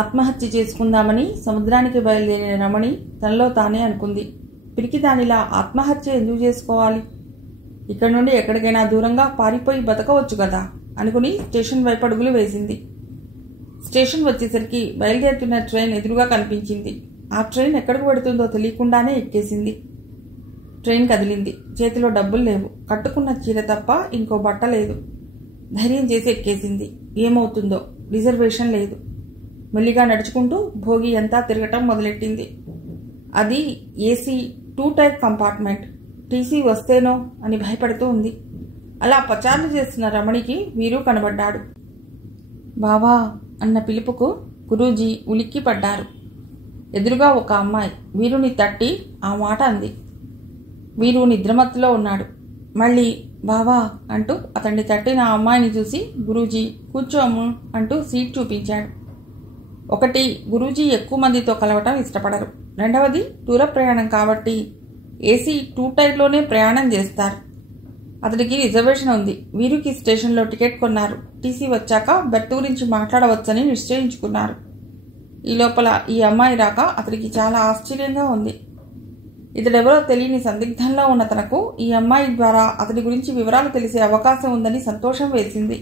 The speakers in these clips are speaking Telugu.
ఆత్మహత్య చేసుకుందామని సముద్రానికి బయలుదేరిన రమణి తనలో తానే అనుకుంది. పిరికిదానిలా ఆత్మహత్య ఎందుకు చేసుకోవాలి? ఇక్కడి నుండి ఎక్కడికైనా దూరంగా పారిపోయి బతకవచ్చు కదా అనుకుని స్టేషన్ వైపు అడుగులు వేసింది. స్టేషన్ వచ్చేసరికి బయలుదేరుతున్న ట్రైన్ ఎదురుగా కనిపించింది. ఆ ట్రైన్ ఎక్కడికి పెడుతుందో తెలియకుండానే ఎక్కేసింది. ట్రైన్ కదిలింది. చేతిలో డబ్బులు లేవు. కట్టుకున్న చీర తప్ప ఇంకో బట్ట లేదు. ధైర్యం చేసి ఎక్కేసింది. ఏమవుతుందో, రిజర్వేషన్ లేదు. మెల్లిగా నడుచుకుంటూ భోగి అంతా తిరగటం మొదలెట్టింది. అది ఏసీ 2 టైర్ కంపార్ట్మెంట్. టీసీ వస్తేనో అని భయపడుతూ ఉంది. అలా పచార్లు చేస్తున్న రమణికి వీరు కనబడ్డాడు. బావా అన్న పిలుపుకు గురూజీ ఉలిక్కి పడ్డారు. ఎదురుగా ఒక అమ్మాయి వీరుని తట్టి ఆ మాట అంది. వీరు నిద్రమత్తులో ఉన్నాడు. మళ్ళీ బావా అంటూ అతన్ని తట్టిన ఆ అమ్మాయిని చూసి గురూజీ కూర్చోము అంటూ సీట్ చూపించాడు. ఒకటి, గురూజీ ఎక్కువ మందితో కలవటం ఇష్టపడరు. రెండవది, దూర ప్రయాణం కాబట్టి ఏసీ 2 టైర్లోనే ప్రయాణం చేస్తారు. అతడికి రిజర్వేషన్ ఉంది. వీరుకి స్టేషన్లో టికెట్ కొన్నారు. టీసీ వచ్చాక బెర్త్ గురించి మాట్లాడవచ్చని నిశ్చయించుకున్నారు. ఈ లోపల ఈ అమ్మాయి రాక అతడికి చాలా ఆశ్చర్యంగా ఉంది. ఇతడెవరో తెలియని సందిగ్ధంలో ఉన్న తనకు ఈ అమ్మాయి ద్వారా అతడి గురించి వివరాలు తెలిసే అవకాశం ఉందని సంతోషం వేసింది.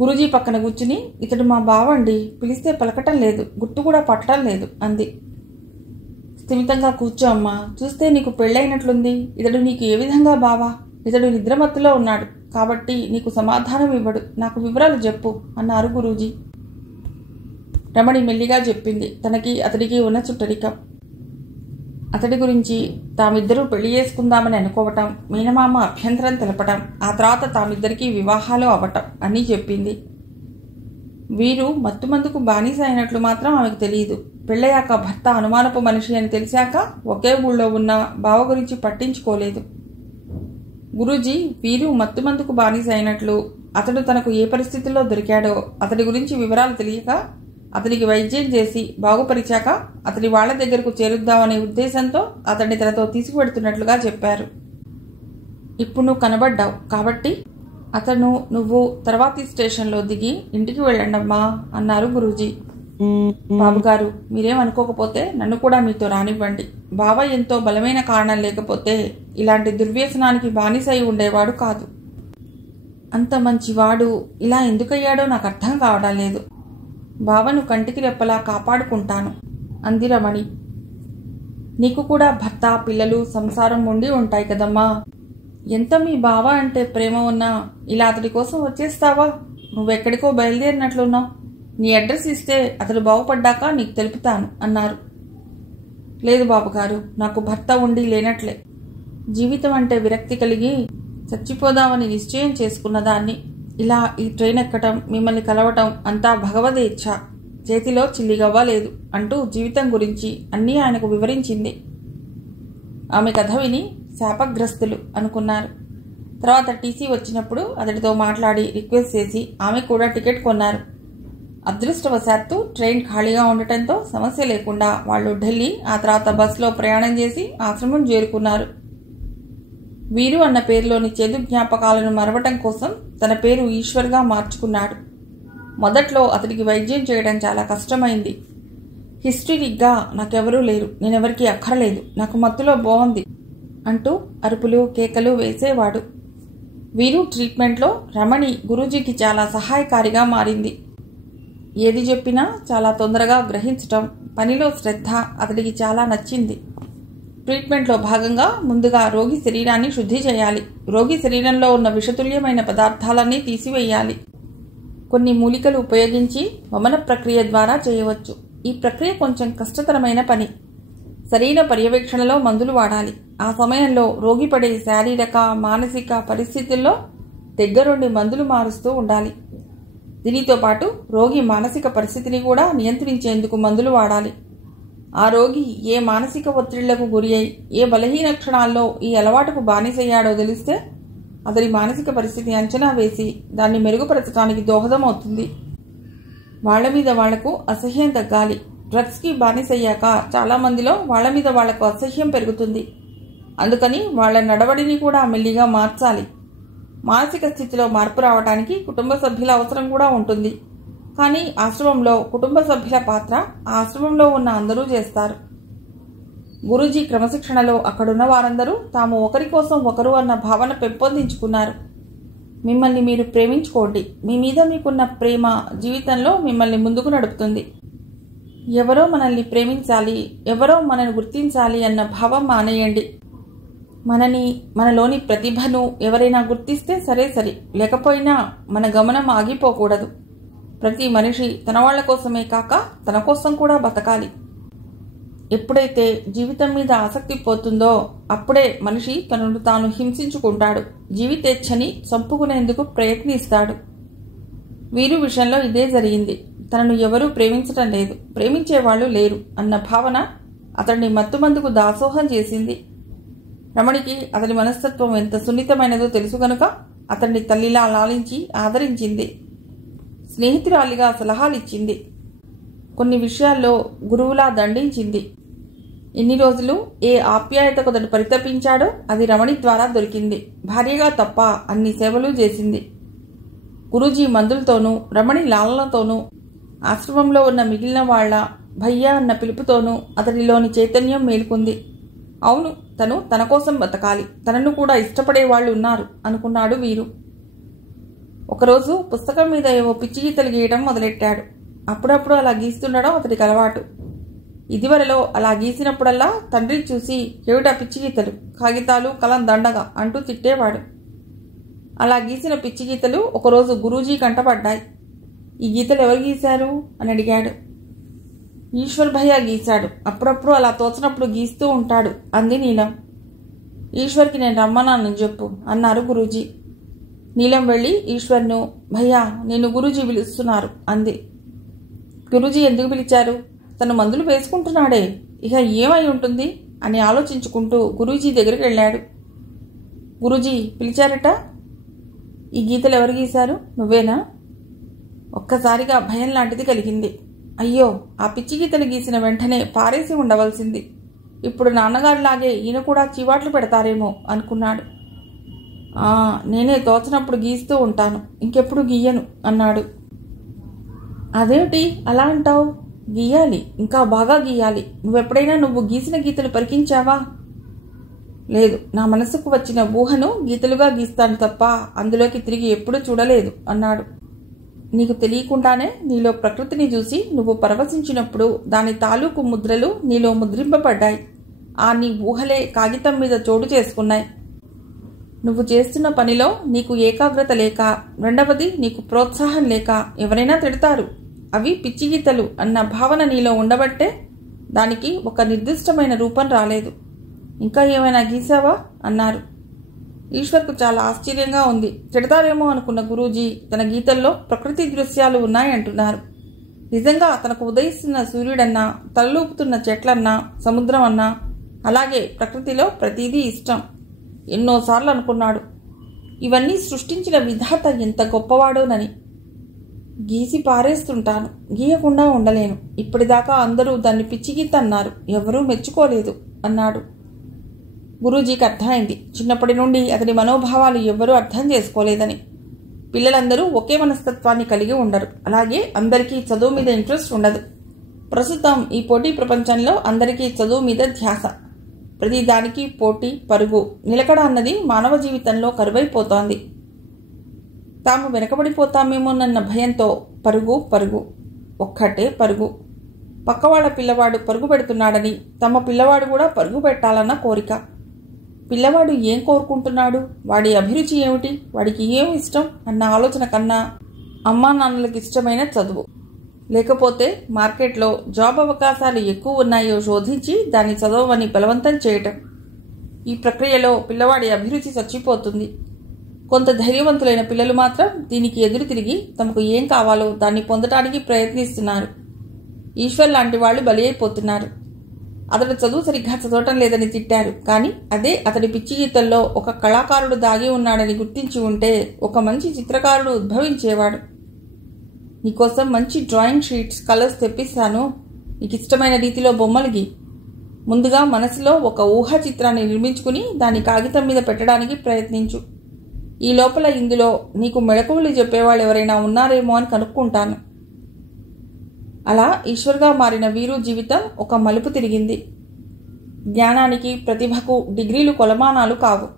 గురూజీ పక్కన కూర్చుని, ఇతడు మా బావండి, పిలిస్తే పలకటం లేదు, గుర్తు కూడా పట్టడం లేదు అంది. స్థిమితంగా కూర్చో అమ్మా, చూస్తే నీకు పెళ్ళైనట్లుంది. ఇతడు నీకు ఏ విధంగా బావా? ఇతడు నిద్రమత్తులో ఉన్నాడు కాబట్టి నీకు సమాధానం ఇవ్వడు. నాకు వివరాలు చెప్పు అన్నారు గురూజీ. రమణి మెల్లిగా చెప్పింది. తనకి అతడికి ఉన్న చుట్టరికం, అతడి గురించి, తామిద్దరూ పెళ్లి చేసుకుందామని అనుకోవటం, మీనమామ అభ్యంతరం తెలపటం, ఆ తర్వాత తామిద్దరికీ వివాహాలు అవ్వటం అన్నీ చెప్పింది. వీరు మత్తుమందుకు బానిస అయినట్లు మాత్రం ఆమెకు తెలియదు. పెళ్ళయ్యాక భర్త అనుమానపు మనిషి అని తెలిసాక ఒకే ఊళ్ళో ఉన్న బావ గురించి పట్టించుకోలేదు. గురూజీ వీరు మత్తుమందుకు బానిస అయినట్లు, అతడు తనకు ఏ పరిస్థితుల్లో దొరికాడో అతడి గురించి వివరాలు తెలియక అతనికి వైద్యం చేసి బాగుపరిచాక అతడి వాళ్ల దగ్గరకు చేరుద్దామనే ఉద్దేశంతో అతన్ని తనతో తీసుకువెడుతున్నట్లుగా చెప్పారు. ఇప్పుడు నువ్వు కనబడ్డావు కాబట్టి అతను, నువ్వు తర్వాతి స్టేషన్లో దిగి ఇంటికి వెళ్ళండమ్మా అన్నారు గురూజీ. బాబుగారు, మీరేమనుకోకపోతే నన్ను కూడా మీతో రానివ్వండి. బావ ఎంతో బలమైన కారణం లేకపోతే ఇలాంటి దుర్వ్యసనానికి బానిసై ఉండేవాడు కాదు. అంత మంచివాడు ఇలా ఎందుకయ్యాడో నాకు అర్థం కావడం లేదు. బావను కంటికి రెప్పలా కాపాడుకుంటాను అంది రమణి. నీకు కూడా భర్త, పిల్లలు, సంసారం ఉండి ఉంటాయి కదమ్మా. ఎంత మీ బావ అంటే ప్రేమ ఉన్నా ఇలా అతడి కోసం వచ్చేస్తావా? నువ్వెక్కడికో బయలుదేరినట్లున్నావు. నీ అడ్రస్ ఇస్తే అతడు బాగుపడ్డాక నీకు తెలుపుతాను అన్నారు. లేదు బాబుగారు, నాకు భర్త ఉండి లేనట్లే. జీవితం అంటే విరక్తి కలిగి చచ్చిపోదామని నిశ్చయం చేసుకున్నదాన్ని. ఇలా ఈ ట్రైన్ ఎక్కటం, మిమ్మల్ని కలవటం అంతా భగవద్ ఇచ్ఛ. చేతిలో చిల్లిగవ్వ లేదు అంటూ జీవితం గురించి అన్నీ ఆయనకు వివరించింది. ఆమె కథ విని శాపగ్రస్తులు అనుకున్నారు. తర్వాత టీసీ వచ్చినప్పుడు అతడితో మాట్లాడి రిక్వెస్ట్ చేసి ఆమె కూడా టికెట్ కొన్నారు. అదృష్టవశాత్తు ట్రైన్ ఖాళీగా ఉండటంతో సమస్య లేకుండా వాళ్ళు ఢిల్లీ, ఆ తర్వాత బస్సులో ప్రయాణం చేసి ఆశ్రమం చేరుకున్నారు. వీరు అన్న పేరులోని చేదు జ్ఞాపకాలను మరవటం కోసం తన పేరు ఈశ్వర్గా మార్చుకున్నాడు. మొదట్లో అతడికి వైద్యం చేయడం చాలా కష్టమైంది. హిస్టరీగా నాకెవరూ లేరు, నేనెవరికీ అక్కర్లేదు, నాకు మత్తులో బాగుంది అంటూ అరుపులు కేకలు వేసేవాడు. వీరు ట్రీట్మెంట్లో రమణి గురూజీకి చాలా సహాయకారిగా మారింది. ఏది చెప్పినా చాలా తొందరగా గ్రహించటం, పనిలో శ్రద్ధ అతడికి చాలా నచ్చింది. ట్రీట్మెంట్లో భాగంగా ముందుగా రోగి శరీరాన్ని శుద్ధి చేయాలి. రోగి శరీరంలో ఉన్న విషతుల్యమైన పదార్థాలన్నీ తీసివేయాలి. కొన్ని మూలికలు ఉపయోగించి వమన ప్రక్రియ ద్వారా చేయవచ్చు. ఈ ప్రక్రియ కొంచెం కష్టతరమైన పని. సరైన పర్యవేక్షణలో మందులు వాడాలి. ఆ సమయంలో రోగి పడే శారీరక, మానసిక పరిస్థితుల్లో దగ్గరుండి మందులు మారుస్తూ ఉండాలి. దీనితో పాటు రోగి మానసిక పరిస్థితిని కూడా నియంత్రించేందుకు మందులు వాడాలి. ఆ రోగి ఏ మానసిక ఒత్తిళ్లకు గురి అయి ఏ బలహీన క్షణాల్లో ఈ అలవాటుకు బానిసయ్యాడో తెలిస్తే అతడి మానసిక పరిస్థితి అంచనా వేసి దాన్ని మెరుగుపరచడానికి దోహదం అవుతుంది. వాళ్ల మీద వాళ్లకు అసహ్యం తగ్గాలి. డ్రగ్స్కి బానిసయ్యాక చాలా మందిలో వాళ్ల మీద వాళ్లకు అసహ్యం పెరుగుతుంది. అందుకని వాళ్ల నడవడిని కూడా మెల్లిగా మార్చాలి. మానసిక స్థితిలో మార్పు రావడానికి కుటుంబ సభ్యుల అవసరం కూడా ఉంటుంది. కానీ ఆశ్రమంలో కుటుంబ సభ్యుల పాత్ర ఆ ఆశ్రమంలో ఉన్న అందరూ చేస్తారు. గురూజీ క్రమశిక్షణలో అక్కడున్న వారందరూ తాము ఒకరి కోసం ఒకరు అన్న భావన పెంపొందించుకున్నారు. మిమ్మల్ని మీరు ప్రేమించుకోండి. మీ మీద మీకున్న ప్రేమ జీవితంలో మిమ్మల్ని ముందుకు నడుపుతుంది. ఎవరో మనల్ని ప్రేమించాలి, ఎవరో మనల్ని గుర్తించాలి అన్న భావం మానేయండి. మనలోని ప్రతిభను ఎవరైనా గుర్తిస్తే సరే, లేకపోయినా మన గమనం ఆగిపోకూడదు. ప్రతి మనిషి తన వాళ్ల కోసమే కాక తన కోసం కూడా బతకాలి. ఎప్పుడైతే జీవితం మీద ఆసక్తి పోతుందో అప్పుడే మనిషి తనను తాను హింసించుకుంటాడు, జీవితేచ్ఛని చంపుకునేందుకు ప్రయత్నిస్తాడు. వీరు విషయంలో ఇదే జరిగింది. తనను ఎవరూ ప్రేమించటం లేదు, ప్రేమించేవాళ్లు లేరు అన్న భావన అతన్ని మత్తుమందుకు దాసోహం చేసింది. రమణికి అతని మనస్తత్వం ఎంత సున్నితమైనదో తెలుసు కనుక అతన్ని తల్లిలా లాలించి ఆదరించింది. స్నేహితురాలిగా సలహాలిచ్చింది. కొన్ని విషయాల్లో గురువులా దండించింది. ఇన్ని రోజులు ఏ ఆప్యాయతకు అతడు పరితపించాడో అది రమణి ద్వారా దొరికింది. భార్యగా తప్ప అన్ని సేవలు చేసింది. గురూజీ మందులతోనూ రమణి లాలనతోనూ ఆశ్రమంలో ఉన్న మిగిలిన వాళ్ల భయ్యా అన్న పిలుపుతోనూ అతడిలోని చైతన్యం మేలుకుంది. అవును, తను తన కోసం బతకాలి, తనను కూడా ఇష్టపడేవాళ్లు ఉన్నారు అనుకున్నాడు వీరు. ఒకరోజు పుస్తకం మీద ఏవో పిచ్చి గీతలు గీయడం మొదలెట్టాడు. అప్పుడప్పుడు అలా గీస్తుండడం అతడికి అలవాటు. ఇదివరలో అలా గీసినప్పుడల్లా తండ్రి చూసి ఏమిటా పిచ్చి గీతలు, కాగితాలు కలం దండగా అంటూ తిట్టేవాడు. అలా గీసిన పిచ్చి గీతలు ఒకరోజు గురూజీ కంటపడ్డాయి. ఈ గీతలు ఎవరు గీశారు అని అడిగాడు. ఈశ్వర్ భయ్య గీశాడు, అప్పుడప్పుడు అలా తోచినప్పుడు గీస్తూ ఉంటాడు అంది నీలం. ఈశ్వర్కి నేను రమ్మన్నానని చెప్పు అన్నారు గురూజీ. నీలం వెళ్ళి ఈశ్వర్ను, భయ్యా నేను గురూజీ పిలుస్తున్నారు అంది. గురూజీ ఎందుకు పిలిచారు? తను మందులు వేసుకుంటున్నాడే, ఇక ఏమై ఉంటుంది అని ఆలోచించుకుంటూ గురూజీ దగ్గరికి వెళ్ళాడు. గురూజీ పిలిచారట. ఈ గీతలు ఎవరు గీశారు? నువ్వేనా? ఒక్కసారిగా భయం లాంటిది కలిగింది. అయ్యో, ఆ పిచ్చి గీతలు గీసిన వెంటనే పారేసి ఉండవలసింది. ఇప్పుడు నాన్నగారిలాగే ఈయన కూడా చివాట్లు పెడతారేమో అనుకున్నాడు. నేనే తోచనప్పుడు గీస్తూ ఉంటాను, ఇంకెప్పుడు గీయను అన్నాడు. అదేమిటి అలా అంటావు? గీయాలి, ఇంకా బాగా గీయాలి. నువ్వెప్పుడైనా నువ్వు గీసిన గీతలు పరికించావా? లేదు, నా మనసుకు వచ్చిన ఊహను గీతలుగా గీస్తాను తప్ప అందులోకి తిరిగి ఎప్పుడూ చూడలేదు అన్నాడు. నీకు తెలియకుండానే నీలో ప్రకృతిని చూసి నువ్వు పరవశించినప్పుడు దాని తాలూకు ముద్రలు నీలో ముద్రింపబడ్డాయి. ఆ నీ ఊహలే కాగితం మీద చోటు చేసుకున్నాయి. నువ్వు చేస్తున్న పనిలో నీకు ఏకాగ్రత లేక, రెండవది నీకు ప్రోత్సాహం లేక ఎవరైనా తిడతారు. అవి పిచ్చి గీతలు అన్న భావన నీలో ఉండబట్టే దానికి ఒక నిర్దిష్టమైన రూపం రాలేదు. ఇంకా ఏమైనా గీసావా అన్నారు. ఈశ్వర్కు చాలా ఆశ్చర్యంగా ఉంది. తిడతారేమో అనుకున్న గురూజీ తన గీతల్లో ప్రకృతి దృశ్యాలు ఉన్నాయంటున్నారు. నిజంగా తనకు ఉదయిస్తున్న సూర్యుడన్నా, తలలూపుతున్న చెట్లన్నా, సముద్రం అన్నా, అలాగే ప్రకృతిలో ప్రతిదీ ఇష్టం. ఎన్నోసార్లు అనుకున్నాడు, ఇవన్నీ సృష్టించిన విధాత ఎంత గొప్పవాడోనని. గీసి పారేస్తుంటాను, గీయకుండా ఉండలేను. ఇప్పటిదాకా అందరూ దాన్ని పిచ్చి గీత అన్నారు, ఎవరూ మెచ్చుకోలేదు అన్నాడు. గురూజీకి అర్థమైంది. చిన్నప్పటి నుండి అతని మనోభావాలు ఎవ్వరూ అర్థం చేసుకోలేదని. పిల్లలందరూ ఒకే మనస్తత్వాన్ని కలిగి ఉండరు. అలాగే అందరికీ చదువు మీద ఇంట్రెస్ట్ ఉండదు. ప్రస్తుతం ఈ పోటీ ప్రపంచంలో అందరికీ చదువు మీద ధ్యాస. ప్రతిదానికి పోటీ, పరుగు, నిలకడ అన్నది మానవ జీవితంలో కరువైపోతోంది. తాము వెనకబడిపోతామేమోనన్న భయంతో పరుగు, ఒక్కటే పరుగు. పక్కవాళ్ల పిల్లవాడు పరుగు పెడుతున్నాడని తమ పిల్లవాడు కూడా పరుగు పెట్టాలన్న కోరిక. పిల్లవాడు ఏం కోరుకుంటున్నాడు, వాడి అభిరుచి ఏమిటి, వాడికి ఏం ఇష్టం అన్న ఆలోచన కన్నా అమ్మా నాన్నలకు ఇష్టమైన చదువు, లేకపోతే మార్కెట్లో జాబ్ అవకాశాలు ఎక్కువ ఉన్నాయో శోధించి దాన్ని చదవమని బలవంతం చేయటం. ఈ ప్రక్రియలో పిల్లవాడి అభిరుచి చచ్చిపోతుంది. కొంత ధైర్యవంతులైన పిల్లలు మాత్రం దీనికి ఎదురు తిరిగి తమకు ఏం కావాలో దాన్ని పొందటానికి ప్రయత్నిస్తున్నారు. ఈశ్వర్ లాంటి వాళ్ళు బలి అయిపోతున్నారు. అతడు చదువు సరిగ్గా చదవటం లేదని తిట్టారు, కానీ అదే అతడి పిచ్చి గీతల్లో ఒక కళాకారుడు దాగి ఉన్నాడని గుర్తించి ఉంటే ఒక మంచి చిత్రకారుడు ఉద్భవించేవాడు. నీకోసం మంచి డ్రాయింగ్ షీట్స్, కలర్స్ తెప్పిస్తాను, నీకు ఇష్టమైన రీతిలో బొమ్మలు గీ. ముందుగా మనసులో ఒక ఊహా చిత్రాన్ని నిర్మించుకుని దాన్ని కాగితం మీద పెట్టడానికి ప్రయత్నించు. ఈ లోపల ఇందులో నీకు మెళకువలు చెప్పేవాళ్ళు ఎవరైనా ఉన్నారేమో అని కనుక్కుంటాను. అలా ఈశ్వర్గా మారిన వీరు జీవితం ఒక మలుపు తిరిగింది. జ్ఞానానికి, ప్రతిభకు డిగ్రీలు కొలమానాలు కావు.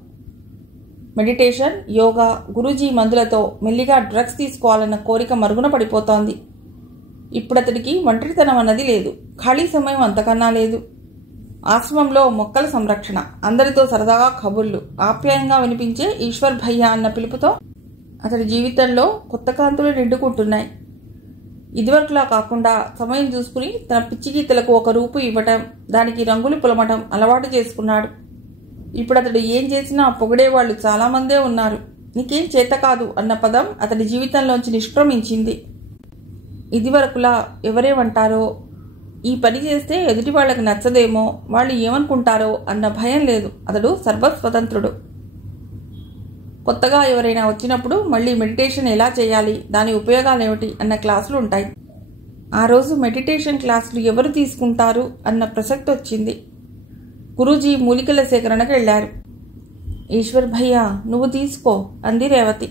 మెడిటేషన్, యోగా, గురూజీ మందులతో మెల్లిగా డ్రగ్స్ తీసుకోవాలన్న కోరిక మరుగున పడిపోతోంది. ఇప్పుడతడికి ఒంటరితనం అన్నది లేదు. ఖాళీ సమయం అంతకన్నా లేదు. ఆశ్రమంలో మొక్కల సంరక్షణ, అందరితో సరదాగా కబుర్లు, ఆప్యాయంగా వినిపించే ఈశ్వర్ భయ్యా అన్న పిలుపుతో అతడి జీవితంలో కొత్త కాంతులు నిండుకుంటున్నాయి. ఇదివరకులా కాకుండా సమయం చూసుకుని తన పిచ్చి గీతలకు ఒక రూపు ఇవ్వటం, దానికి రంగులు పులమటం అలవాటు చేసుకున్నాడు. ఇప్పుడు అతడు ఏం చేసినా పొగిడేవాళ్లు చాలామందే ఉన్నారు. నీకేం చేత కాదు అన్న పదం అతడి జీవితంలోంచి నిష్క్రమించింది. ఇదివరకులా ఎవరేమంటారో, ఈ పని చేస్తే ఎదుటి వాళ్లకు నచ్చదేమో, వాళ్ళు ఏమనుకుంటారో అన్న భయం లేదు. అతడు సర్వస్వతంత్రుడు. కొత్తగా ఎవరైనా వచ్చినప్పుడు మళ్ళీ మెడిటేషన్ ఎలా చేయాలి, దాని ఉపయోగాలేమిటి అన్న క్లాసులు ఉంటాయి. ఆ రోజు మెడిటేషన్ క్లాసులు ఎవరు తీసుకుంటారు అన్న ప్రసక్తి వచ్చింది. గురూజీ మూలికల సేకరణకు వెళ్లారు. ఈశ్వర్ భయ్యా నువ్వు తీసుకో అంది రేవతి.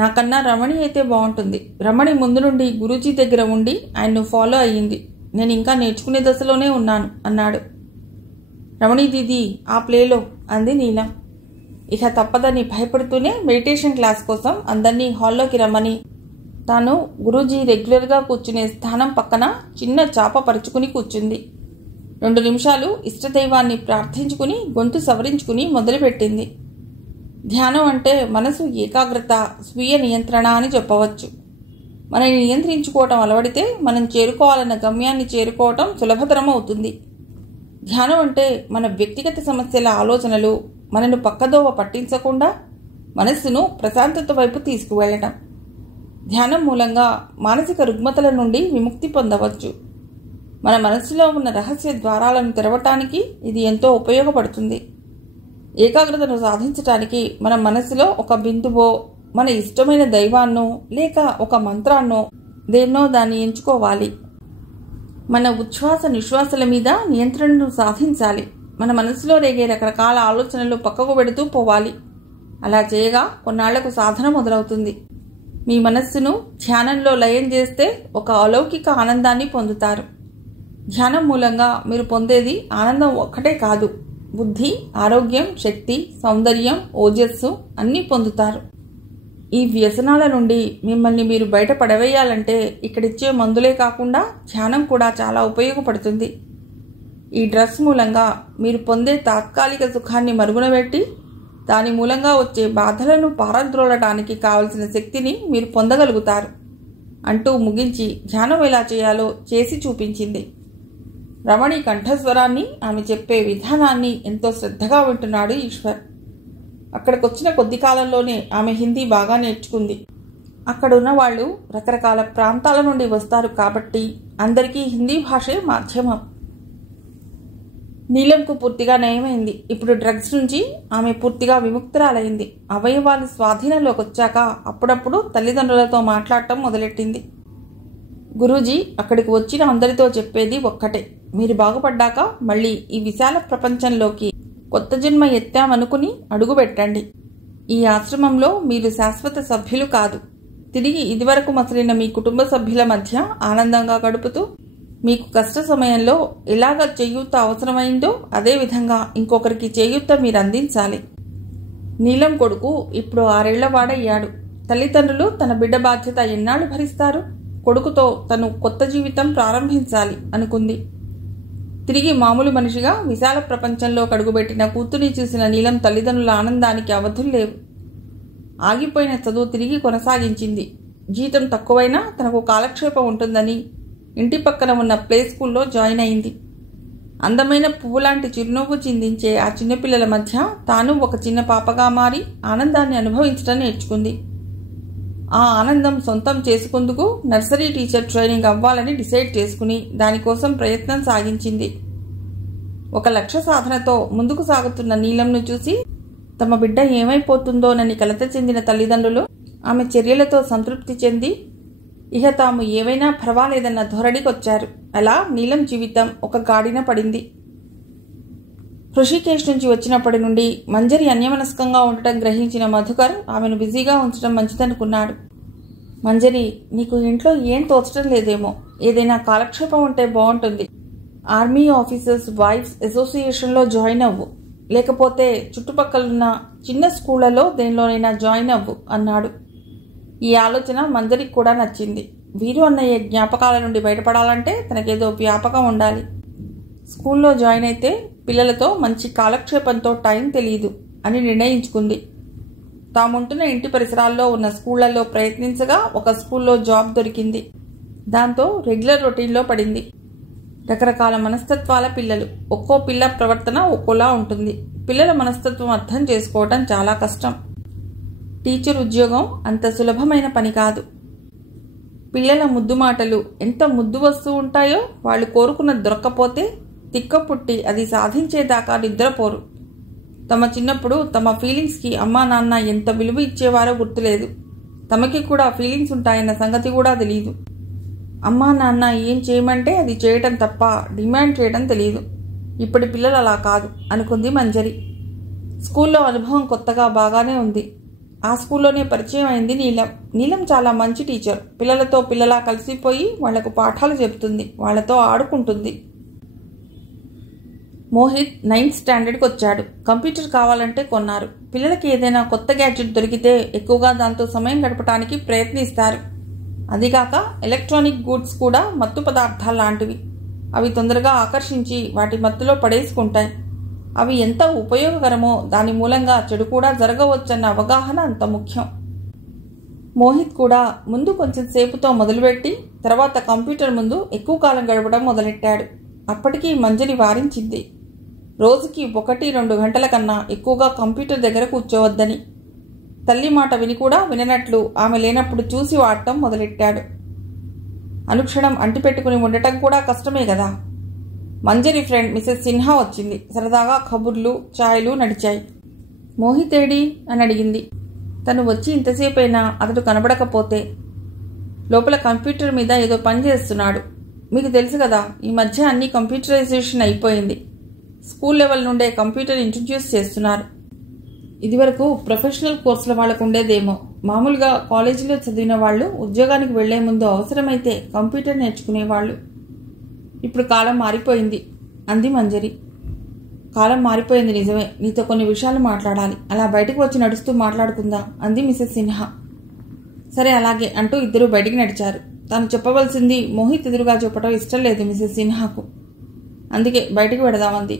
నాకన్నా రమణి అయితే బాగుంటుంది. రమణి ముందు నుండి గురూజీ దగ్గర ఉండి ఆయన్ను ఫాలో అయ్యింది. నేను ఇంకా నేర్చుకునే దశలోనే ఉన్నాను అన్నాడు. రమణి దీదీ ఆ ప్లేలో అంది నీలం. ఇక తప్పదని భయపడుతూనే మెడిటేషన్ క్లాస్ కోసం అందరినీ హాల్లోకి రమ్మని తాను గురూజీ రెగ్యులర్గా కూర్చునే స్థానం పక్కన చిన్న చాప పరుచుకుని కూర్చుంది. 2 నిమిషాలు ఇష్టదైవాన్ని ప్రార్థించుకుని గొంతు సవరించుకుని మొదలుపెట్టింది. ధ్యానం అంటే మనసు ఏకాగ్రత, స్వీయ నియంత్రణ అని చెప్పవచ్చు. మనని నియంత్రించుకోవటం అలవడితే మనం చేరుకోవాలన్న గమ్యాన్ని చేరుకోవటం సులభతరం అవుతుంది. ధ్యానం అంటే మన వ్యక్తిగత సమస్యల ఆలోచనలు మనను పక్కదోవ పట్టించకుండా మనస్సును ప్రశాంతత వైపు తీసుకువెళ్ళటం. ధ్యానం మూలంగా మానసిక రుగ్మతల నుండి విముక్తి పొందవచ్చు. మన మనస్సులో ఉన్న రహస్య ద్వారాలను తెరవటానికి ఇది ఎంతో ఉపయోగపడుతుంది. ఏకాగ్రతను సాధించటానికి మన మనస్సులో ఒక బిందువో, మన ఇష్టమైన దైవాన్నో లేక ఒక మంత్రాన్నో దేన్నో దాన్ని ఎంచుకోవాలి. మన ఉచ్ఛ్వాస నిశ్వాసల మీద నియంత్రణను సాధించాలి. మన మనసులో రేగే రకరకాల ఆలోచనలు పక్కకు పెడుతూ పోవాలి. అలా చేయగా కొన్నాళ్లకు సాధన మొదలవుతుంది. మీ మనస్సును ధ్యానంలో లయం చేస్తే ఒక అలౌకిక ఆనందాన్ని పొందుతారు. ధ్యానం మూలంగా మీరు పొందేది ఆనందం ఒక్కటే కాదు, బుద్ధి, ఆరోగ్యం, శక్తి, సౌందర్యం, ఓజస్సు అన్నీ పొందుతారు. ఈ వ్యసనాల నుండి మిమ్మల్ని మీరు బయట పడవేయాలంటే ఇక్కడిచ్చే మందులే కాకుండా ధ్యానం కూడా చాలా ఉపయోగపడుతుంది. ఈ డ్రగ్స్ మూలంగా మీరు పొందే తాత్కాలిక సుఖాన్ని మరుగునబెట్టి దాని మూలంగా వచ్చే బాధలను పారద్రోలటానికి కావలసిన శక్తిని మీరు పొందగలుగుతారు అంటూ ముగించి ధ్యానం ఎలా చేయాలో చేసి చూపించింది. రమణి కంఠస్వరాన్ని, ఆమె చెప్పే విధానాన్ని ఎంతో శ్రద్ధగా వింటున్నాడు ఈశ్వర్. అక్కడికొచ్చిన కొద్ది కాలంలోనే ఆమె హిందీ బాగా నేర్చుకుంది. అక్కడున్న వాళ్ళు రకరకాల ప్రాంతాల నుండి వస్తారు కాబట్టి అందరికీ హిందీ భాషే మాధ్యమం. నీలంకు పూర్తిగా నయమైంది. ఇప్పుడు డ్రగ్స్ నుంచి ఆమె పూర్తిగా విముక్తురాలైంది. అవయవాలు స్వాధీనంలోకి వచ్చాక అప్పుడప్పుడు తల్లిదండ్రులతో మాట్లాడటం మొదలెట్టింది. గురూజీ అక్కడికి వచ్చిన అందరితో చెప్పేది ఒక్కటే, మీరు బాగుపడ్డాక మళ్ళీ ఈ విశాల ప్రపంచంలోకి కొత్త జన్మ ఎత్తామనుకుని అడుగుపెట్టండి. ఈ ఆశ్రమంలో మీరు శాశ్వత సభ్యులు కాదు. తిరిగి ఇదివరకు మసలిన మీ కుటుంబ సభ్యుల మధ్య ఆనందంగా గడుపుతూ మీకు కష్ట సమయంలో ఎలాగ చేయూత అవసరమైందో అదేవిధంగా ఇంకొకరికి చేయూత మీరు అందించాలి. నీలం కొడుకు ఇప్పుడు 6 ఏళ్ల వాడయ్యాడు. తల్లిదండ్రులు తన బిడ్డ బాధ్యత ఎన్నాళ్ళు భరిస్తారు? కొడుకుతో తను కొత్త జీవితం ప్రారంభించాలి అనుకుంది. తిరిగి మామూలు మనిషిగా విశాల ప్రపంచంలో కడుగుబెట్టిన కూతురిని చూసిన నీలం తల్లిదండ్రుల ఆనందానికి అవధులు లేవు. ఆగిపోయిన చదువు తిరిగి కొనసాగించింది. జీతం తక్కువైనా తనకు కాలక్షేపం ఉంటుందని ఇంటి పక్కన ఉన్న ప్లే స్కూల్లో జాయిన్ అయింది. అందమైన పువ్వులాంటి చిరునవ్వు చిందించే ఆ చిన్నపిల్లల మధ్య తాను ఒక చిన్న పాపగా మారి ఆనందాన్ని అనుభవించడం నేర్చుకుంది. ఆ ఆనందం సొంతం చేసుకుందుకు నర్సరీ టీచర్ ట్రైనింగ్ అవ్వాలని డిసైడ్ చేసుకుని దానికోసం ప్రయత్నం సాగించింది. ఒక లక్ష్య సాధనతో ముందుకు సాగుతున్న నీలంను చూసి తమ బిడ్డ ఏమైపోతుందోనని కలత చెందిన తల్లిదండ్రులు ఆమె చర్యలతో సంతృప్తి చెంది ఇహ తాము ఏవైనా పర్వాలేదన్న ధోరణికొచ్చారు. అలా నీలం జీవితం ఒక గాడిన పడింది. హృషికేశ్ నుంచి వచ్చినప్పటి నుండి మంజరి అన్యమనస్కంగా ఉండటం గ్రహించిన మధుకర్ ఆమెను బిజీగా ఉంచడం మంచిదనుకున్నాడు. మంజరి, నీకు ఇంట్లో ఏం తోచడం లేదేమో. ఏదైనా కాలక్షేపం ఉంటే బాగుంటుంది. ఆర్మీ ఆఫీసర్స్ వైఫ్స్ అసోసియేషన్లో జాయిన్ అవ్వు, లేకపోతే చుట్టుపక్కలున్న చిన్న స్కూళ్లలో దేనిలోనైనా జాయిన్ అవ్వు అన్నాడు. ఈ ఆలోచన మంజరికి కూడా నచ్చింది. వీరు అన్నయ్య జ్ఞాపకాల నుండి బయటపడాలంటే తనకేదో వ్యాపకం ఉండాలి. స్కూల్లో జాయిన్ అయితే పిల్లలతో మంచి కాలక్షేపంతో టైం తెలియదు అని నిర్ణయించుకుంది. తాముంటున్న ఇంటి పరిసరాల్లో ఉన్న స్కూళ్లలో ప్రయత్నించగా ఒక స్కూల్లో జాబ్ దొరికింది. దాంతో రెగ్యులర్ రొటీన్లో పడింది. రకరకాల మనస్తత్వాల పిల్లలు, ఒక్కో పిల్ల ప్రవర్తన ఒక్కోలా ఉంటుంది. పిల్లల మనస్తత్వం అర్థం చేసుకోవటం చాలా కష్టం. టీచర్ ఉద్యోగం అంత సులభమైన పని కాదు. పిల్లల ముద్దు మాటలు ఎంత ముద్దు వస్తూ ఉంటాయో, వాళ్ళు కోరుకున్నది దొరక్కపోతే తిక్క పుట్టి అది సాధించేదాకా నిద్రపోరు. తమ చిన్నప్పుడు తమ ఫీలింగ్స్కి అమ్మా నాన్న ఎంత విలువ ఇచ్చేవారో గుర్తులేదు. తమకి కూడా ఫీలింగ్స్ ఉంటాయన్న సంగతి కూడా తెలియదు. అమ్మా నాన్న ఏం చేయమంటే అది చేయటం తప్ప డిమాండ్ చేయడం తెలియదు. ఇప్పటి పిల్లలు అలా కాదు అనుకుంది మంజరి. స్కూల్లో అనుభవం కొత్తగా బాగానే ఉంది. ఆ స్కూల్లోనే పరిచయం అయింది నీలం. నీలం చాలా మంచి టీచర్. పిల్లలతో పిల్లలా కలిసిపోయి వాళ్లకు పాఠాలు చెబుతుంది, వాళ్లతో ఆడుకుంటుంది. మోహిత్ 9th స్టాండర్డ్కి వచ్చాడు. కంప్యూటర్ కావాలంటే కొన్నారు. పిల్లలకి ఏదైనా కొత్త గ్యాడ్జెట్ దొరికితే ఎక్కువగా దాంతో సమయం గడపడానికి ప్రయత్నిస్తారు. అదిగాక ఎలక్ట్రానిక్ గూడ్స్ కూడా మత్తు పదార్థాలు లాంటివి. అవి తొందరగా ఆకర్షించి వాటి మత్తులో పడేసుకుంటాయి. అవి ఎంత ఉపయోగకరమో దాని మూలంగా చెడు కూడా జరగవచ్చన్న అవగాహన అంత ముఖ్యం. మోహిత్ కూడా ముందు కొంచెం సేపుతో మొదలుపెట్టి తర్వాత కంప్యూటర్ ముందు ఎక్కువ కాలం గడపడం మొదలెట్టాడు. అప్పటికీ మంజరి వారించింది, రోజుకి 1-2 గంటల కన్నా ఎక్కువగా కంప్యూటర్ దగ్గర కూర్చోవద్దని. తల్లి మాట విని కూడా విననట్లు ఆమె లేనప్పుడు చూసి వాడటం మొదలెట్టాడు. అనుక్షణం అంటిపెట్టుకుని ఉండటం కూడా కష్టమే కదా. మంజరి ఫ్రెండ్ మిసెస్ సిన్హా వచ్చింది. సరదాగా కబుర్లు, ఛాయలు నడిచాయి. మోహిత్ ఏడి అని అడిగింది. తను వచ్చి ఇంతసేపైనా అతడు కనబడకపోతే. లోపల కంప్యూటర్ మీద ఏదో పని చేస్తున్నాడు. మీకు తెలుసు కదా, ఈ మధ్య అన్ని కంప్యూటరైజేషన్ అయిపోయింది. స్కూల్ లెవెల్ నుండే కంప్యూటర్ ఇంట్రడ్యూస్ చేస్తున్నారు. ఇదివరకు ప్రొఫెషనల్ కోర్సుల వాళ్ళకు ఉండేదేమో. మామూలుగా కాలేజీలో చదివిన వాళ్ళు ఉద్యోగానికి వెళ్లే ముందు అవసరమైతే కంప్యూటర్ నేర్చుకునేవాళ్ళు. ఇప్పుడు కాలం మారిపోయింది అంది మంజరి. కాలం మారిపోయింది నిజమే. నీతో కొన్ని విషయాలు మాట్లాడాలి. అలా బయటకు వచ్చి నడుస్తూ మాట్లాడుకుందా అంది మిసెస్ సిన్హా. సరే అలాగే అంటూ ఇద్దరు బయటికి నడిచారు. తాను చెప్పవలసింది మోహిత్ ఎదురుగా చెప్పడం ఇష్టం లేదు మిసెస్ సిన్హాకు. అందుకే బయటకు వెడదామంది.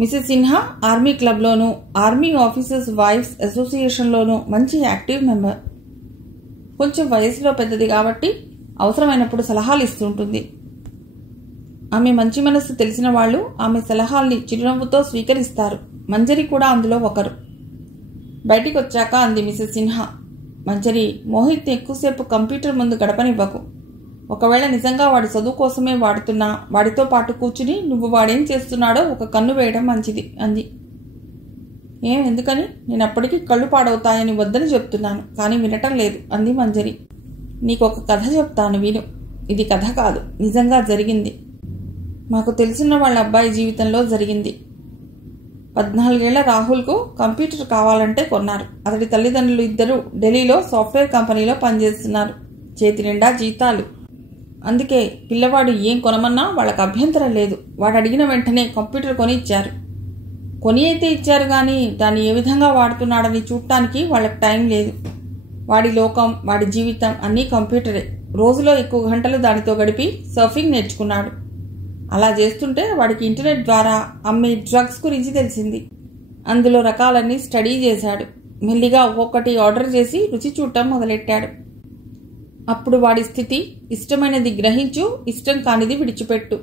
మిసెస్ సిన్హా ఆర్మీ క్లబ్లోనూ ఆర్మీ ఆఫీసర్స్ వైఫ్స్ అసోసియేషన్లోనూ మంచి యాక్టివ్ మెంబర్. కొంచెం వయసులో పెద్దది కాబట్టి అవసరమైనప్పుడు సలహాలు ఇస్తుంటుంది. ఆమె మంచి మనస్సు తెలిసిన వాళ్ళు ఆమె సలహాల్ని చిరునవ్వుతో స్వీకరిస్తారు. మంజరి కూడా అందులో ఒకరు. బయటికి వచ్చాక అంది మిసెస్ సిన్హా, మంజరి, మోహిత్ని ఎక్కువసేపు కంప్యూటర్ ముందు గడపనివ్వకు. ఒకవేళ నిజంగా వాడి చదువు కోసమే వాడుతున్నా వాడితో పాటు కూర్చుని నువ్వు వాడేం చేస్తున్నాడో ఒక కన్ను వేయడం మంచిది అంది. ఎందుకని? నేను అప్పటికీ కళ్ళు పాడవుతాయని వద్దని చెప్తున్నాను, కానీ వినటం లేదు అంది మంజరి. నీకొక కథ చెప్తాను విను. ఇది కథ కాదు, నిజంగా జరిగింది. మాకు తెలిసిన వాళ్ళ అబ్బాయి జీవితంలో జరిగింది. 14 ఏళ్ల రాహుల్కు కంప్యూటర్ కావాలంటే కొన్నారు. అతడి తల్లిదండ్రులు ఇద్దరు ఢిల్లీలో సాఫ్ట్వేర్ కంపెనీలో పనిచేస్తున్నారు. చేతి నిండా జీతాలు. అందుకే పిల్లవాడు ఏం కొనమన్నా వాళ్ళకు అభ్యంతరం లేదు. వాడు అడిగిన వెంటనే కంప్యూటర్ కొని ఇచ్చారు. కొని అయితే ఇచ్చారు కానీ దాన్ని ఏ విధంగా వాడుతున్నాడని చూడటానికి వాళ్ళకి టైం లేదు. వాడి లోకం, వాడి జీవితం అన్నీ కంప్యూటరే. రోజులో ఎక్కువ గంటలు దానితో గడిపి సర్ఫింగ్ నేర్చుకున్నాడు. అలా చేస్తుంటే వాడికి ఇంటర్నెట్ ద్వారా అమ్మే డ్రగ్స్ గురించి తెలిసింది. అందులో రకాలన్నీ స్టడీ చేశాడు. మెల్లిగా ఒక్కొక్కటి ఆర్డర్ చేసి రుచి చూడటం మొదలెట్టాడు. అప్పుడు వాడి స్థితి, ఇష్టమైనది గ్రహించు, ఇష్టం కానిది విడిచిపెట్టు.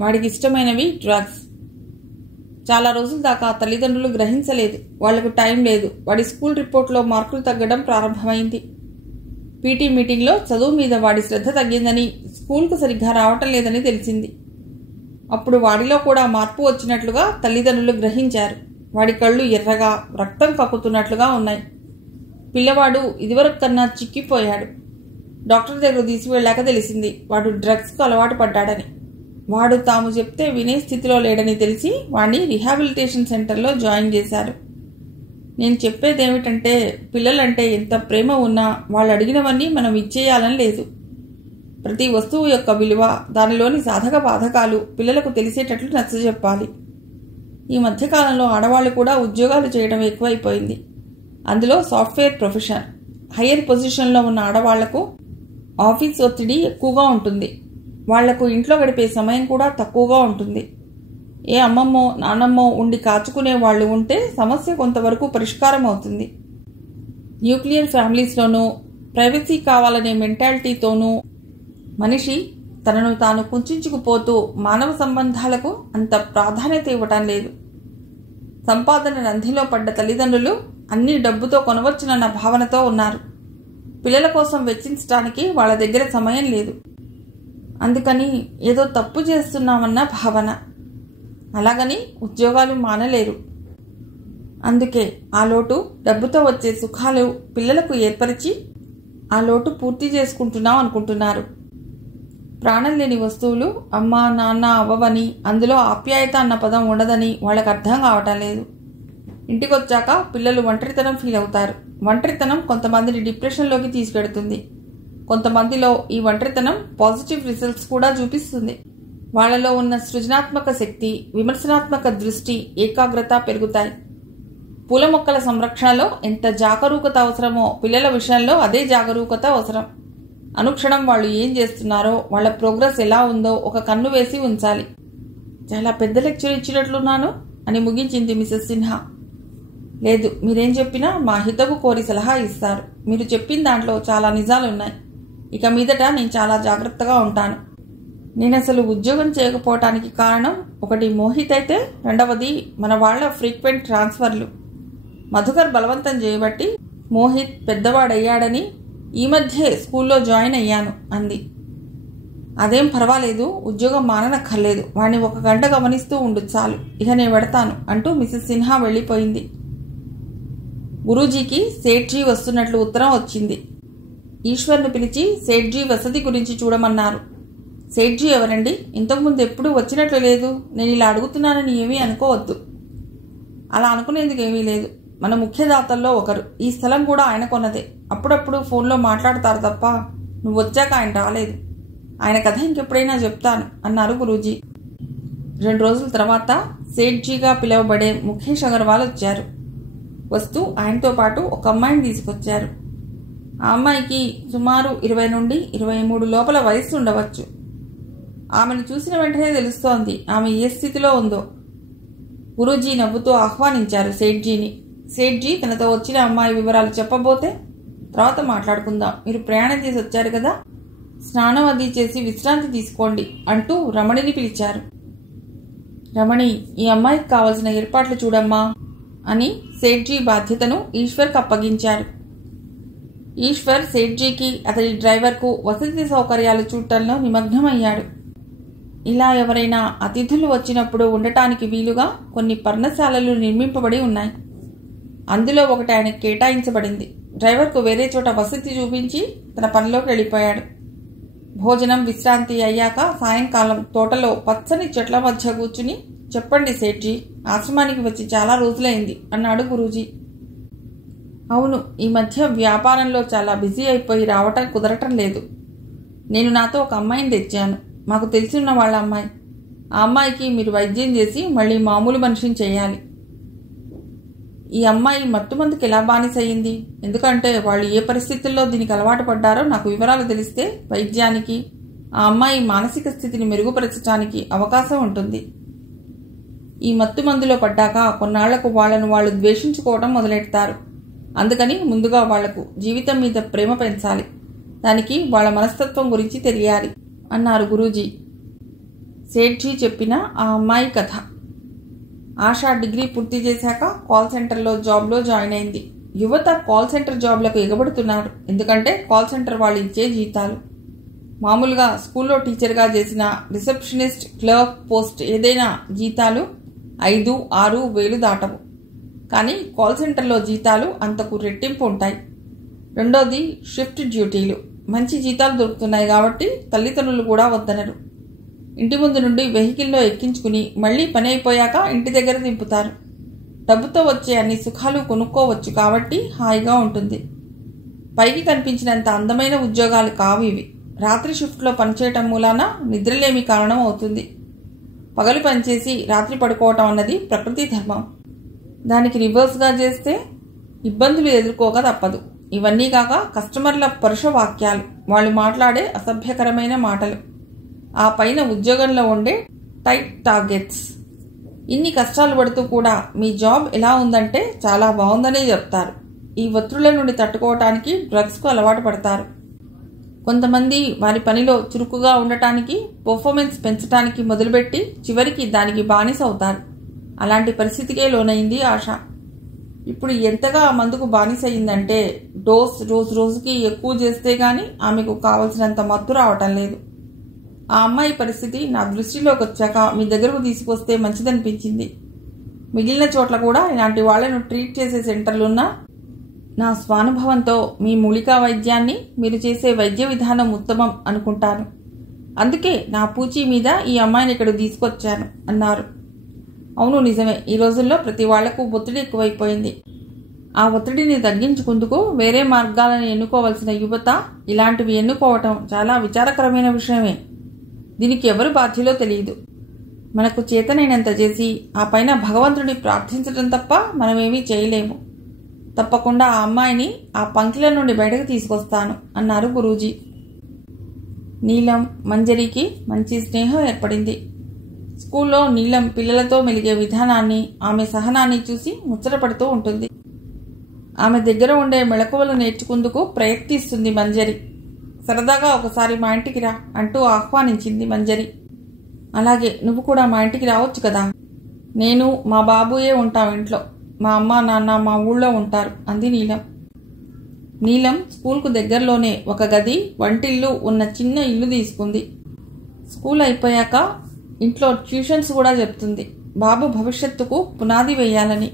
వాడికి ఇష్టమైనవి డ్రగ్స్. చాలా రోజుల దాకా తల్లిదండ్రులు గ్రహించలేదు. వాళ్లకు టైం లేదు. వాడి స్కూల్ రిపోర్ట్లో మార్కులు తగ్గడం ప్రారంభమైంది. పీటీ మీటింగ్లో చదువు మీద వాడి శ్రద్ధ తగ్గిందని, స్కూల్కు సరిగ్గా రావటం లేదని తెలిసింది. అప్పుడు వాడిలో కూడా మార్పు వచ్చినట్లుగా తల్లిదండ్రులు గ్రహించారు. వాడి కళ్ళు ఎర్రగా రక్తం కక్కుతున్నట్లుగా ఉన్నాయి. పిల్లవాడు ఇదివరకు కన్నా చిక్కిపోయాడు. డాక్టర్ దగ్గర తీసుకువెళ్ళాక తెలిసింది వాడు డ్రగ్స్కు అలవాటు పడ్డాడని. వాడు తాము చెప్తే వినే స్థితిలో లేడని తెలిసి వాడిని రీహాబిలిటేషన్ సెంటర్లో జాయిన్ చేశారు. నేను చెప్పేదేమిటంటే, పిల్లలంటే ఎంత ప్రేమ ఉన్నా వాళ్ళు అడిగినవన్నీ మనం ఇచ్చేయాలని లేదు. ప్రతి వస్తువు యొక్క విలువ, దానిలోని సాధక బాధకాలు పిల్లలకు తెలిసేటట్లు నచ్చజెప్పాలి. ఈ మధ్యకాలంలో ఆడవాళ్ళు కూడా ఉద్యోగాలు చేయడం ఎక్కువైపోయింది. అందులో సాఫ్ట్వేర్ ప్రొఫెషన్, హయ్యర్ పొజిషన్లో ఉన్న ఆడవాళ్లకు ఆఫీస్ ఒత్తిడి ఎక్కువగా ఉంటుంది. వాళ్లకు ఇంట్లో గడిపే సమయం కూడా తక్కువగా ఉంటుంది. ఏ అమ్మమ్మో నాన్నమ్మో ఉండి కాచుకునే వాళ్ళు ఉంటే సమస్య కొంతవరకు పరిష్కారం అవుతుంది. న్యూక్లియర్ ఫ్యామిలీస్లోనూ ప్రైవసీ కావాలనే మెంటాలిటీతోనూ మనిషి తనను తాను కుంచుకుపోతూ మానవ సంబంధాలకు అంత ప్రాధాన్యత ఇవ్వటం లేదు. సంపాదన రంధిలో పడ్డ తల్లిదండ్రులు అన్నీ డబ్బుతో కొనవచ్చునన్న భావనతో ఉన్నారు. పిల్లల కోసం వెచ్చించడానికి వాళ్ళ దగ్గర సమయం లేదు. అందుకని ఏదో తప్పు చేస్తున్నామన్న భావన. అలాగని ఉద్యోగాలు మానలేరు. అందుకే ఆ లోటు, డబ్బుతో వచ్చే సుఖాలు పిల్లలకు ఏర్పరిచి ఆ లోటు పూర్తి చేసుకుంటున్నాం అనుకుంటున్నారు. ప్రాణం లేని వస్తువులు అమ్మ నాన్న అవ్వవని, అందులో ఆప్యాయత అన్న పదం ఉండదని వాళ్ళకు అర్థం కావటం లేదు. ఇంటికొచ్చాక పిల్లలు ఒంటరితనం ఫీల్ అవుతారు. ఒంటరితనం కొంతమందిని డిప్రెషన్లోకి తీసుకెడుతుంది. కొంతమందిలో ఈ ఒంటరితనం పాజిటివ్ రిజల్ట్స్ కూడా చూపిస్తుంది. వాళ్లలో ఉన్న సృజనాత్మక శక్తి, విమర్శనాత్మక దృష్టి, ఏకాగ్రత పెరుగుతాయి. పూల మొక్కల సంరక్షణలో ఎంత జాగరూకత అవసరమో పిల్లల విషయంలో అదే జాగరూకత అవసరం. అనుక్షణం వాళ్ళు ఏం చేస్తున్నారో, వాళ్ల ప్రోగ్రెస్ ఎలా ఉందో ఒక కన్ను వేసి ఉంచాలి. చాలా పెద్ద లెక్చర్ ఇచ్చినట్లున్నాను అని ముగించింది మిసెస్ సిన్హా. లేదు, మీరేం చెప్పినా మా హితవు కోరి సలహా ఇస్తారు. మీరు చెప్పిన దాంట్లో చాలా నిజాలున్నాయి. ఇక మీదట నేను చాలా జాగ్రత్తగా ఉంటాను. నేనసలు ఉద్యోగం చేయకపోవటానికి కారణం, ఒకటి మోహిత్ అయితే, రెండవది మన వాళ్ల ఫ్రీక్వెంట్ ట్రాన్స్ఫర్లు. మధుకర్ బలవంతం చేయబట్టి మోహిత్ పెద్దవాడయ్యాడని ఈ మధ్యే స్కూల్లో జాయిన్ అయ్యాను అంది. అదేం పర్వాలేదు, ఉద్యోగం మాననక్కర్లేదు. వాణ్ణి 1 గంట గమనిస్తూ ఉండు చాలు. ఇక నేను పెడతాను అంటూ మిసెస్ సిన్హా వెళ్లిపోయింది. గురూజీకి సేఠ్జీ వస్తున్నట్లు ఉత్తరం వచ్చింది. ఈశ్వర్ను పిలిచి సేఠ్జీ వసతి గురించి చూడమన్నారు. సేఠ్జీ ఎవరండి? ఇంతకుముందు ఎప్పుడూ వచ్చినట్లు లేదు. నేను ఇలా అడుగుతున్నానని ఏమీ అనుకోవద్దు. అలా అనుకునేందుకు ఏమీ లేదు. మన ముఖ్యదాతల్లో ఒకరు. ఈ స్థలం కూడా ఆయన కొన్నదే. అప్పుడప్పుడు ఫోన్లో మాట్లాడతారు తప్ప నువ్వు వచ్చాక ఆయన రాలేదు. ఆయన కథ ఇంకెప్పుడైనా చెప్తాను అన్నారు గురూజీ. 2 రోజుల తర్వాత సేఠ్జీగా పిలువబడే ముఖేష్ అగర్వాల్ వచ్చారు. వస్తూ ఆయనతో పాటు ఒక అమ్మాయిని తీసుకొచ్చారు. ఆ అమ్మాయికి సుమారు 20 నుండి 23 లోపల వయస్సు ఉండవచ్చు. ఆమెను చూసిన వెంటనే తెలుస్తోంది ఆమె ఏ స్థితిలో ఉందో. గురూజీ నవ్వుతూ ఆహ్వానించారు సేఠ్జీని. సేఠ్జీ తనతో వచ్చిన అమ్మాయి వివరాలు చెప్పబోతే, తర్వాత మాట్లాడుకుందాం, మీరు ప్రయాణం చేసి వచ్చారు కదా, స్నానం అది చేసి విశ్రాంతి తీసుకోండి అంటూ రమణిని పిలిచారు. రమణి, ఈ అమ్మాయికి కావలసిన ఏర్పాట్లు చూడమ్మా అని సేఠ్జీ బాధ్యతను ఈశ్వర్కి అప్పగించారు. ఈశ్వర్ సేఠ్జీకి, అతడి డ్రైవర్కు వసతి సౌకర్యాలు చూడటంలో నిమగ్నమయ్యాడు. ఇలా ఎవరైనా అతిథులు వచ్చినప్పుడు ఉండటానికి వీలుగా కొన్ని పర్ణశాలలు నిర్మింపబడి ఉన్నాయి. అందులో ఒకటి ఆయనకు కేటాయించబడింది. డ్రైవర్కు వేరే చోట వసతి చూపించి తన పనిలోకి వెళ్ళిపోయాడు. భోజనం విశ్రాంతి అయ్యాక సాయంకాలం తోటలో పచ్చని చెట్ల మధ్య కూర్చుని, చెప్పండి సేఠ్జీ, ఆశ్రమానికి వచ్చి చాలా రోజులైంది అన్నాడు గురూజీ. అవును, ఈ మధ్య వ్యాపారంలో చాలా బిజీ అయిపోయి రావటం కుదరటం లేదు. నేను నాతో ఒక అమ్మాయిని తెచ్చాను, మాకు తెలిసిన వాళ్ళ అమ్మాయి. ఆ అమ్మాయికి మీరు వైద్యం చేసి మళ్ళీ మామూలు మనిషిని చేయాలి. ఈ అమ్మాయి మత్తుమందుకు ఎలా బానిసయ్యింది? ఎందుకంటే వాళ్ళు ఏ పరిస్థితుల్లో దీనికి అలవాటు పడ్డారో నాకు వివరాలు తెలిస్తే వైద్యానికి, ఆ అమ్మాయి మానసిక స్థితిని మెరుగుపరచడానికి అవకాశం ఉంటుంది. ఈ మత్తుమందులో పడ్డాక కొన్నాళ్లకు వాళ్లను వాళ్ళు ద్వేషించుకోవడం మొదలెడతారు. అందుకని ముందుగా వాళ్లకు జీవితం మీద ప్రేమ పెంచాలి. దానికి వాళ్ల మనస్తత్వం గురించి తెలియాలి అన్నారు గురూజీ. సేఠ్జీ చెప్పిన ఆ అమ్మాయి కథ. ఆశా డిగ్రీ పూర్తి చేశాక కాల్ సెంటర్లో జాబ్లో జాయిన్ అయింది. యువత కాల్ సెంటర్ జాబ్లకు ఎగబడుతున్నారు. ఎందుకంటే కాల్ సెంటర్ వాళ్ళు ఇచ్చే జీతాలు. మామూలుగా స్కూల్లో టీచర్గా చేసిన రిసెప్షనిస్ట్, క్లర్క్ పోస్ట్ ఏదైనా జీతాలు 5-6 వేలు దాటవు. కానీ కాల్ సెంటర్లో జీతాలు అంతకు రెట్టింపు ఉంటాయి. రెండోది షిఫ్ట్ డ్యూటీలు. మంచి జీతాలు దొరుకుతున్నాయి కాబట్టి తల్లిదండ్రులు కూడా వద్దనరు. ఇంటి ముందు నుండి వెహికల్లో ఎక్కించుకుని మళ్లీ పని అయిపోయాక ఇంటి దగ్గర దింపుతారు. డబ్బుతో వచ్చే అన్ని సుఖాలు కొనుక్కోవచ్చు కాబట్టి హాయిగా ఉంటుంది. పైకి కనిపించినంత అందమైన ఉద్యోగాలు కావు ఇవి. రాత్రి షిఫ్ట్లో పనిచేయటం మూలాన నిద్రలేమి కారణం అవుతుంది. పగలు పనిచేసి రాత్రి పడుకోవటం అన్నది ప్రకృతి ధర్మం. దానికి రివర్స్గా చేస్తే ఇబ్బందులు ఎదుర్కోక తప్పదు. ఇవన్నీ కాక కస్టమర్ల పరుష వాక్యాలు, వాళ్ళు మాట్లాడే అసభ్యకరమైన మాటలు, ఆ పైన ఉద్యోగంలో ఉండే టైట్ టార్గెట్స్. ఇన్ని కష్టాలు పడుతూ కూడా మీ జాబ్ ఎలా ఉందంటే చాలా బాగుందనే చెప్తారు. ఈ ఒత్తిళ్ల నుండి తట్టుకోవటానికి డ్రగ్స్కు అలవాటు పడతారు. కొంతమంది వారి పనిలో చురుకుగా ఉండటానికి, పర్ఫార్మెన్స్ పెంచడానికి మొదలుపెట్టి చివరికి దానికి బానిస అవుతారు. అలాంటి పరిస్థితికే లోనైంది ఆశ. ఇప్పుడు ఎంతగా మందుకు బానిస అయిందంటే డోస్ రోజు రోజుకి ఎక్కువ చేస్తే గానీ ఆమెకు కావలసినంత మత్తు రావటం లేదు. ఆ అమ్మాయి పరిస్థితి నా దృష్టిలోకి వచ్చాక మీ దగ్గరకు తీసుకొస్తే మంచిదనిపించింది. మిగిలిన చోట్ల కూడా ఇలాంటి వాళ్లను ట్రీట్ చేసే సెంటర్లున్నా నా స్వానుభవంతో మీ మూలికా వైద్యాన్ని, మీరు చేసే వైద్య విధానం ఉత్తమం అనుకుంటాను. అందుకే నా పూచీ మీద ఈ అమ్మాయిని ఇక్కడ తీసుకొచ్చాను అన్నారు. అవును, నిజమే. ఈ రోజుల్లో ప్రతి వాళ్లకు ఒత్తిడి ఎక్కువైపోయింది. ఆ ఒత్తిడిని తగ్గించుకుందుకు వేరే మార్గాలను ఎన్నుకోవలసిన యువత ఇలాంటివి ఎన్నుకోవటం చాలా విచారకరమైన విషయమే. దీనికి ఎవరు బాధ్యులో తెలియదు. మనకు చేతనైనంత చేసి ఆ పైన భగవంతుడిని ప్రార్థించడం తప్ప మనమేమీ చేయలేము. తప్పకుండా ఆ అమ్మాయిని ఆ పంక్తుల నుండి బయటకు తీసుకొస్తాను అన్నారు గురూజీ. నీలం, మంజరికి మంచి స్నేహం ఏర్పడింది. స్కూల్లో నీలం పిల్లలతో మెలిగే విధానాన్ని, ఆమె సహనాన్ని చూసి ముచ్చటపడుతూ ఉంటుంది. ఆమె దగ్గర ఉండే మెళకువలు నేర్చుకుందుకు ప్రయత్నిస్తుంది మంజరి. సరదాగా ఒకసారి మా ఇంటికి రా అంటూ ఆహ్వానించింది మంజరి. అలాగే, నువ్వు కూడా మా ఇంటికి రావచ్చు కదా. నేను మా బాబుయే ఉంటాం ఇంట్లో. మా అమ్మ నాన్న మా ఊళ్ళో ఉంటారు అంది నీలం. నీలం స్కూల్కు దగ్గరలోనే ఒక గది, వంటిల్లు ఉన్న చిన్న ఇల్లు తీసుకుంది. స్కూల్ అయిపోయాక ఇంట్లో ట్యూషన్స్ కూడా చెప్తుంది. బాబు భవిష్యత్తుకు పునాది వేయాలని.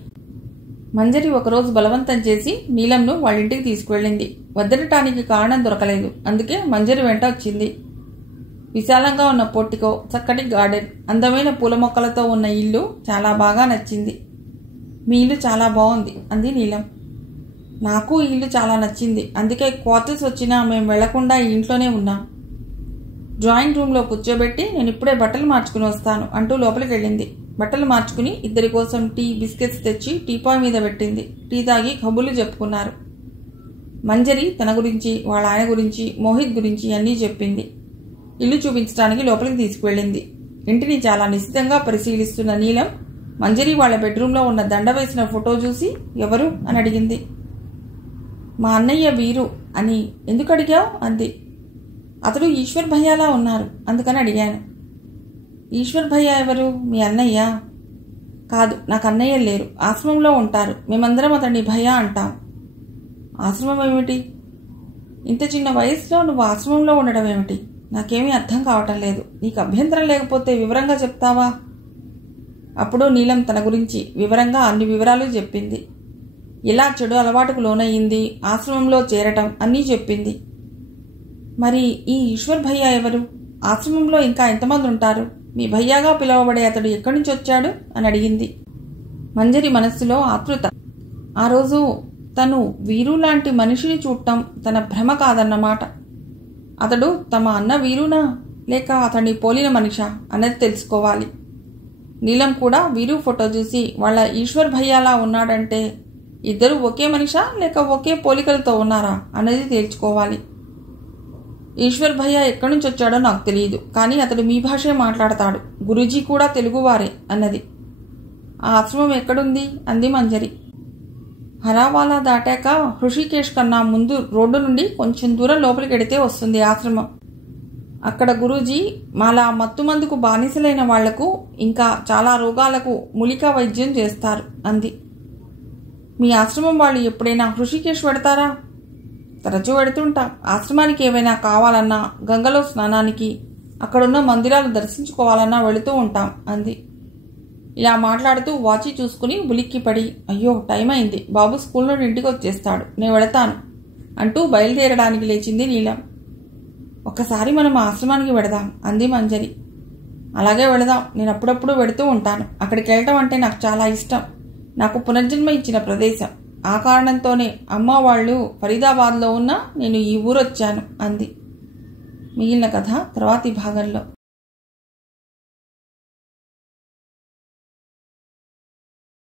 మంజరి ఒకరోజు బలవంతం చేసి నీలంను వాళ్ళింటికి తీసుకువెళ్ళింది. వద్దనటానికి కారణం దొరకలేదు. అందుకే మంజరి వెంట వచ్చింది. విశాలంగా ఉన్న పోర్టికో, చక్కటి గార్డెన్, అందమైన పూల మొక్కలతో ఉన్న ఇల్లు చాలా బాగా నచ్చింది. మీ ఇల్లు చాలా బాగుంది అంది నీలం. నాకు ఈ ఇల్లు చాలా నచ్చింది. అందుకే క్వార్టర్స్ వచ్చినా మేము వెళ్లకుండా ఈ ఇంట్లోనే ఉన్నాం. డ్రాయింగ్ రూమ్లో కూర్చోబెట్టి నేను ఇప్పుడే బట్టలు మార్చుకుని వస్తాను అంటూ లోపలికి వెళ్ళింది. బట్టలు మార్చుకుని ఇద్దరి కోసం టీ, బిస్కెట్స్ తెచ్చి టీపాయ్ మీద పెట్టింది. టీ తాగి కబుర్లు చెప్పుకున్నారు. మంజరి తన గురించి, వాళ్ళ ఆయన గురించి, మోహిత్ గురించి అన్నీ చెప్పింది. ఇల్లు చూపించడానికి లోపలికి తీసుకువెళ్ళింది. ఇంటిని చాలా నిశ్చితంగా పరిశీలిస్తున్న నీలం మంజరి వాళ్ళ బెడ్రూమ్లో ఉన్న దండ వేసిన ఫోటో చూసి ఎవరు అని అడిగింది. మా అన్నయ్య వీరు అని. ఎందుకు అడిగావు అంది. అతడు ఈశ్వర్ భయ్యాలా ఉన్నారు అందుకని అడిగాను. ఈశ్వర్ భయ్య ఎవరు? మీ అన్నయ్య? కాదు, నాకు అన్నయ్య లేరు. ఆశ్రమంలో ఉంటారు. మేమందరం అతన్ని భయ్య అంటాం. ఆశ్రమం ఏమిటి? ఇంత చిన్న వయసులో నువ్వు ఆశ్రమంలో ఉండడం ఏమిటి? నాకేమీ అర్థం కావటం లేదు. నీకు అభ్యంతరం లేకపోతే వివరంగా చెప్తావా? అప్పుడు నీలం తన గురించి వివరంగా అన్ని వివరాలు చెప్పింది. ఎలా చెడు అలవాటుకు లోనయ్యింది, ఆశ్రమంలో చేరటం అన్నీ చెప్పింది. మరి ఈ ఈశ్వర్ భయ్య ఎవరు? ఆశ్రమంలో ఇంకా ఎంతమంది ఉంటారు? మీ భయ్యాగా పిలువబడే అతడు ఎక్కడి నుంచి వచ్చాడు అని అడిగింది. మంజరి మనస్సులో ఆతృత. ఆ రోజు తను వీరు లాంటి మనిషిని చూడటం తన భ్రమ కాదన్నమాట. అతడు తమ అన్న వీరునా లేక అతన్ని పోలిన మనిషా అన్నది తెలుసుకోవాలి. నీలం కూడా వీరు ఫోటో చూసి వాళ్ళ ఈశ్వర్ భయ్యాలా ఉన్నాడంటే ఇద్దరు ఒకే మనిషా లేక ఒకే పోలికలతో ఉన్నారా అన్నది తేల్చుకోవాలి. ఈశ్వర్ భయ్య ఎక్కడి నుంచి వచ్చాడో నాకు తెలియదు, కానీ అతడు మీ భాషే మాట్లాడతాడు. గురూజీ కూడా తెలుగువారే అన్నది. ఆ ఆశ్రమం ఎక్కడుంది అంది మంజరి. హరావాలా దాటాక హృషికేశ్ కన్నా ముందు రోడ్డు నుండి కొంచెం దూరం లోపలికి వెడితే వస్తుంది ఆశ్రమం. అక్కడ గురూజీ మాలా మత్తుమందుకు బానిసలైన వాళ్లకు ఇంకా చాలా రోగాలకు మూలికా వైద్యం చేస్తారు అంది. మీ ఆశ్రమం వాళ్ళు ఎప్పుడైనా హృషికేశ్ పెడతారా? తరచూ పెడుతుంటాం. ఆశ్రమానికి ఏవైనా కావాలన్నా, గంగలో స్నానానికి, అక్కడున్న మందిరాలు దర్శించుకోవాలన్నా వెళుతూ ఉంటాం అంది. ఇలా మాట్లాడుతూ వాచి చూసుకుని ఉలిక్కిపడి, అయ్యో టైం అయింది, బాబు స్కూల్ నుండి ఇంటికి వచ్చేస్తాడు, నేను వెళతాను అంటూ బయలుదేరడానికి లేచింది నీలం. ఒక్కసారి మనం ఆశ్రమానికి వెళదాం అంది మంజరి. అలాగే వెళదాం. నేను అప్పుడప్పుడు వెళుతూ ఉంటాను. అక్కడికి వెళ్ళటం అంటే నాకు చాలా ఇష్టం. నాకు పునర్జన్మ ఇచ్చిన ప్రదేశం. ఆ కారణంతోనే అమ్మ వాళ్ళు ఫరీదాబాద్లో ఉన్నా నేను ఈ ఊరొచ్చాను అంది. మిగిలిన కథ తర్వాతి భాగంలో.